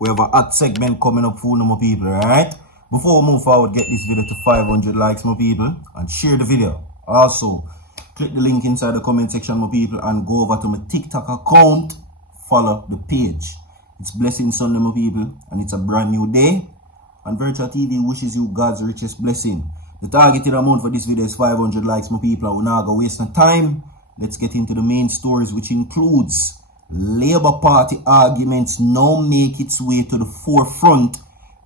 We have a hot segment coming up for my people, alright? Before we move forward, get this video to 500 likes, my people, and share the video. Also, click the link inside the comment section, my people, and go over to my TikTok account, follow the page. It's Blessing Sunday, my people, and it's a brand new day. And Virtual TV wishes you God's richest blessing. The targeted amount for this video is 500 likes, my people. We're not going to waste no time. Let's get into the main stories, which includes Labour Party arguments now make its way to the forefront,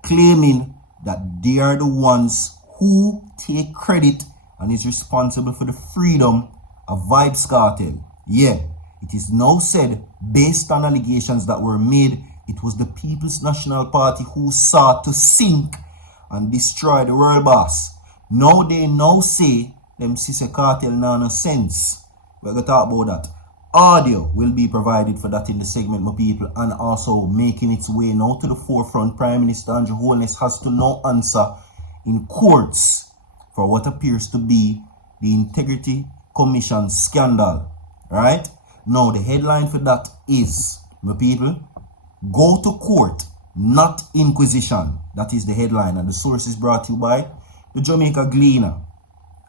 claiming that they are the ones who take credit and is responsible for the freedom of Vybz Kartel. Yeah, it is now said, based on allegations that were made, it was the People's National Party who sought to sink and destroy the world boss. Now they say them Sisse Kartel no sense. We're going to talk about that. Audio will be provided for that in the segment, my people, and also making its way now to the forefront. Prime Minister Holness has to now answer in courts for what appears to be the Integrity Commission scandal. Right? Now, the headline for that is, my people, go to court, not inquisition. That is the headline, and the source is brought to you by the Jamaica Gleaner.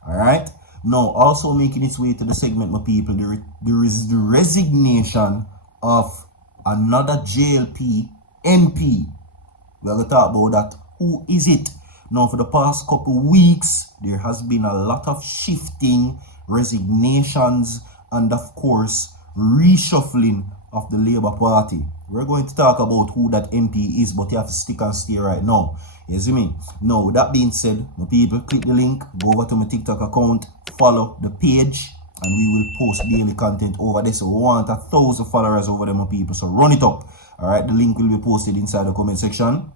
Alright? Now, also making its way to the segment, my people, there is the resignation of another JLP MP. We're going to talk about that. Who is it? Now, for the past couple weeks, there has been a lot of shifting, resignations, and of course, reshuffling of the Labour Party. We're going to talk about who that MP is, but you have to stick and stay right now. You see me? Now, with that being said, my people, click the link, go over to my TikTok account, follow the page, and we will post daily content over there. So we want 1,000 followers over there, my people. So run it up. Alright, the link will be posted inside the comment section.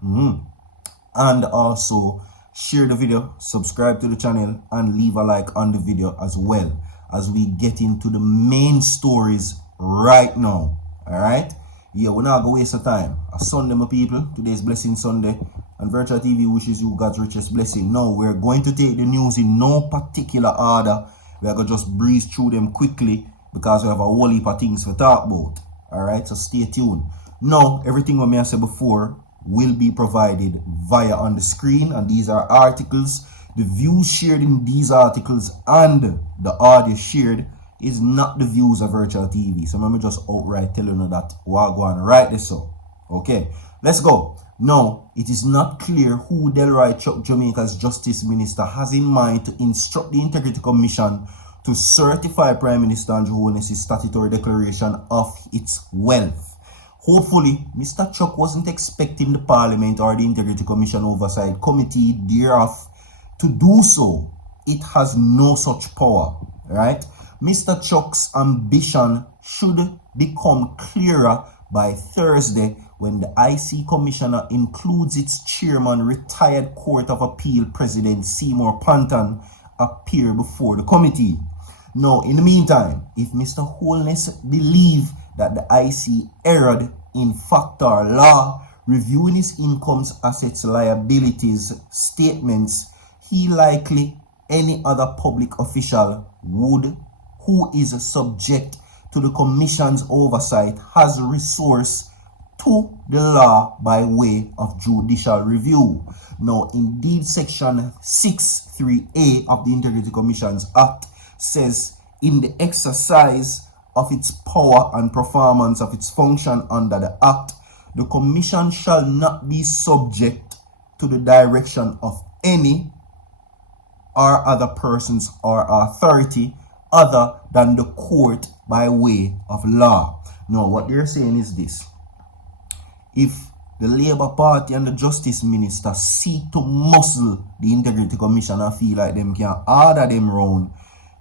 And also share the video, subscribe to the channel, and leave a like on the video as well, as we get into the main stories right now. Alright? Yeah, we're not going to waste the time. A Sunday, my people. Today's Blessing Sunday. And Virtual TV wishes you God's richest blessing. Now, we're going to take the news in no particular order. We're going to just breeze through them quickly because we have a whole heap of things to talk about. Alright, so stay tuned. Now, everything what I said before will be provided via on the screen. And these are articles. The views shared in these articles and the audio shared is not the views of Virtual TV. So let me just outright tell you that we're going to write this up. Okay, let's go. Now, it is not clear who Delroy Chuck, Jamaica's Justice Minister, has in mind to instruct the Integrity Commission to certify Prime Minister Holness' statutory declaration of its wealth. Hopefully, Mr. Chuck wasn't expecting the Parliament or the Integrity Commission Oversight Committee thereof to do so. It has no such power, right? Mr. Chuck's ambition should become clearer by Thursday when the IC Commissioner includes its chairman, retired Court of Appeal President Seymour Panton, appear before the committee. Now, in the meantime, if Mr. Holness believes that the IC erred in fact or law, reviewing his incomes, assets, liabilities, statements, he likely any other public official who is subject to the Commission's oversight has resource to the law by way of judicial review. Now, indeed, Section 6.3a of the Integrity Commission's Act says, in the exercise of its power and performance of its function under the Act, the Commission shall not be subject to the direction of any or other persons or authority other than the court by way of law. Now, what they're saying is this. If the Labour Party and the Justice Minister seek to muzzle the Integrity Commission and feel like them can order them round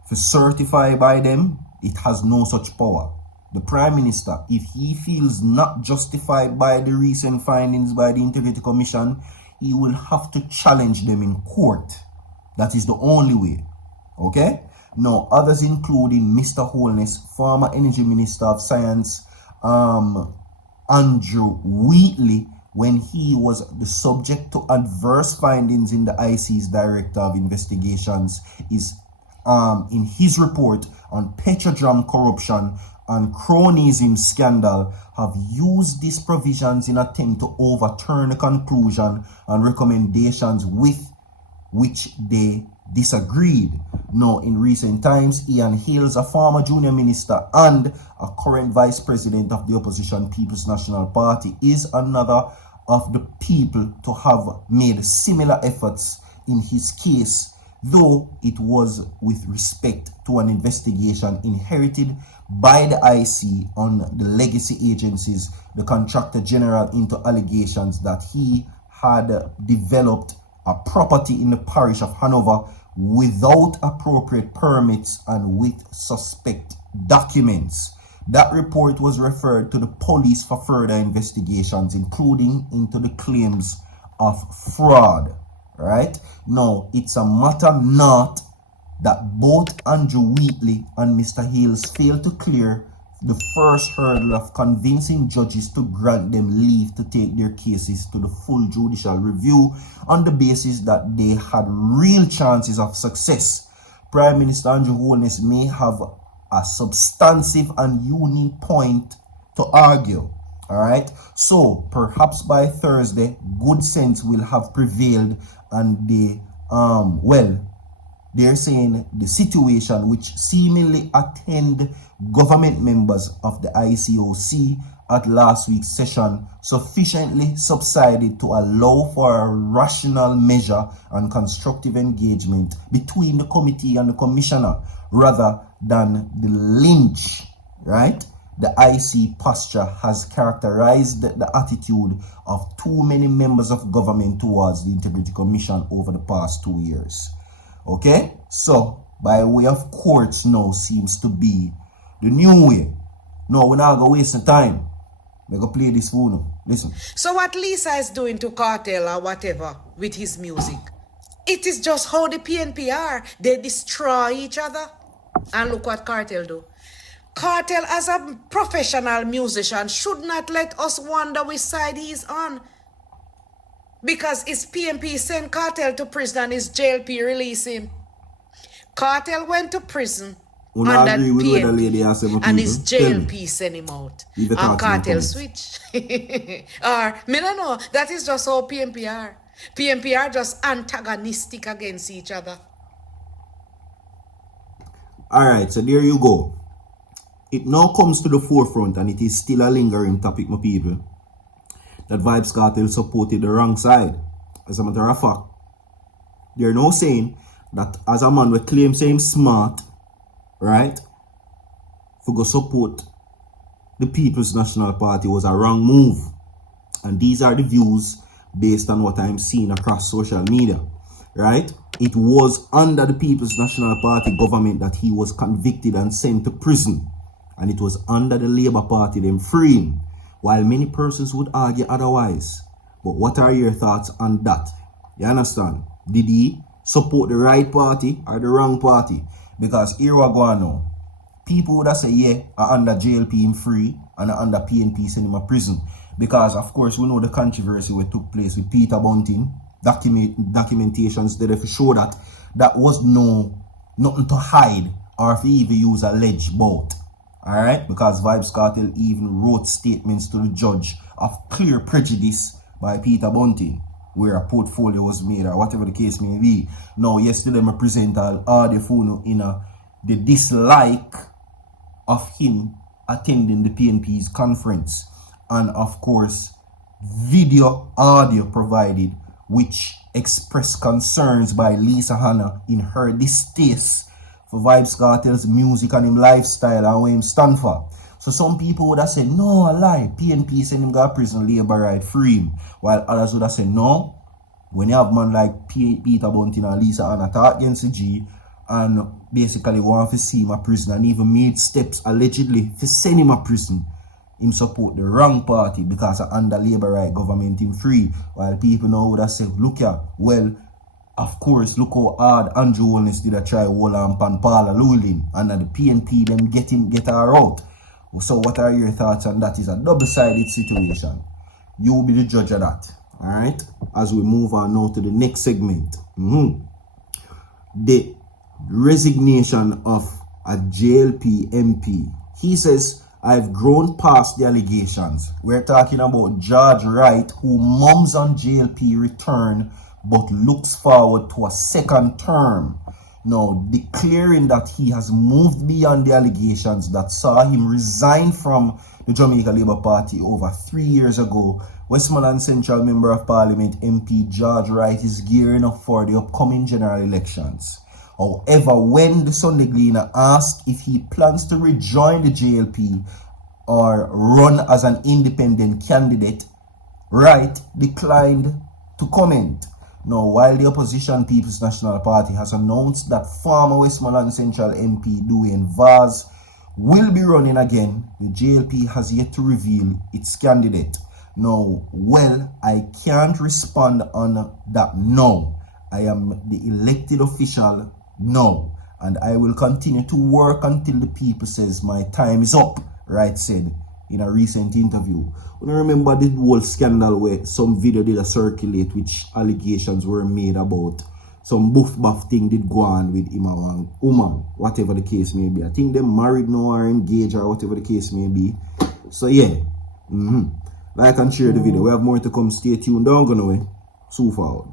to certify by them, it has no such power. The Prime Minister, if he feels not justified by the recent findings by the Integrity Commission, he will have to challenge them in court. That is the only way. Okay? Now, others including Mr. Holness, former Energy Minister of Science, Andrew Wheatley, when he was the subject to adverse findings in the IC's Director of Investigations, is in his report on Petrodram corruption and cronyism scandal have used these provisions in attempt to overturn the conclusion and recommendations with which they disagreed. Now, in recent times, Ian Hales, a former junior minister and a current vice president of the opposition People's National Party, is another of the people to have made similar efforts in his case, though it was with respect to an investigation inherited by the IC on the legacy agencies, the contractor general, into allegations that he had developed a property in the parish of Hanover without appropriate permits and with suspect documents. That report was referred to the police for further investigations, including into the claims of fraud. Right? Now, it's a matter not that both Andrew Wheatley and Mr. Hales failed to clear the first hurdle of convincing judges to grant them leave to take their cases to the full judicial review on the basis that they had real chances of success. Prime Minister Andrew Holness may have a substantive and unique point to argue. Alright, so perhaps by Thursday, good sense will have prevailed, and they're saying the situation which seemingly attend government members of the ICOC at last week's session sufficiently subsided to allow for a rational measure and constructive engagement between the committee and the commissioner rather than the lynch, right? The IC posture has characterized the attitude of too many members of government towards the Integrity Commission over the past 2 years. Okay, so by way of courts now seems to be the new way. No, we're not going to waste the time. We're going to play this for now. Listen. So what Lisa is doing to Kartel or whatever with his music, it is just how the PNP are. They destroy each other. And look what Kartel do. Kartel, as a professional musician, should not let us wonder which side he is on. Because his PNP sent Kartel to prison and his JLP release him. Kartel went to prison under PNP and his JLP sent him out. And Kartel switch. Or, me don't know, that is just how PNP are. PNP are just antagonistic against each other. Alright, so there you go. It now comes to the forefront, and it is still a lingering topic, my people, that Vybz Kartel supported the wrong side. As a matter of fact, they're now saying that as a man will claim saying smart, right, for go support the People's National Party was a wrong move. And these are the views based on what I'm seeing across social media, right? It was under the People's National Party government that he was convicted and sent to prison. And it was under the Labour Party them free him, while many persons would argue otherwise. But what are your thoughts on that? You understand? Did he support the right party or the wrong party? Because here we go now. People would have say, yeah, are under JLP him free and are under PNP send him a prison. Because of course we know the controversy what took place with Peter Bunting. Documentations there to show that that was nothing to hide or if he even use alleged boat. Alright, because Vybz Kartel even wrote statements to the judge of clear prejudice by Peter Bunting, where a portfolio was made or whatever the case may be. Now, yesterday I present an audio phone in the dislike of him attending the PNP's conference, and of course video audio provided which expressed concerns by Lisa Hanna in her distaste for Vybz Kartel's music and him lifestyle and what him stand for. So some people would have said, no, a lie, PNP send him go to prison, Labour right, free him. While others would have said, no, when you have man like Peter Bunting and Lisa Hanna talk against the G and basically want to see him a prison and even made steps allegedly to send him a prison, him support the wrong party because under Labour right government him free. While people now would have said, look here, well, of course, look how hard Andrew Holness did a try hold on Paula Lulin and the PNP them get her out. So what are your thoughts on that? Is a double-sided situation. You will be the judge of that. Alright? As we move on now to the next segment. The resignation of a JLP MP He says, I've grown past the allegations. We're talking about George Wright, who mums on JLP return but looks forward to a second term. Now, declaring that he has moved beyond the allegations that saw him resign from the Jamaica Labour Party over 3 years ago, Westmoreland Central Member of Parliament MP George Wright is gearing up for the upcoming general elections. However, when the Sunday Gleaner asked if he plans to rejoin the JLP or run as an independent candidate, Wright declined to comment. Now, while the opposition People's National Party has announced that former Westmoreland Central MP Dwayne Vybz will be running again, the JLP has yet to reveal its candidate. Now, well, I can't respond on that now. I am the elected official now, and I will continue to work until the people says my time is up, Wright said in a recent interview. When I remember the whole scandal where some video did circulate which allegations were made about some buff thing did go on with him and woman, whatever the case may be. I think they're married now or engaged or whatever the case may be. So yeah, like and share the video. We have more to come. Stay tuned. Don't go away. So forward.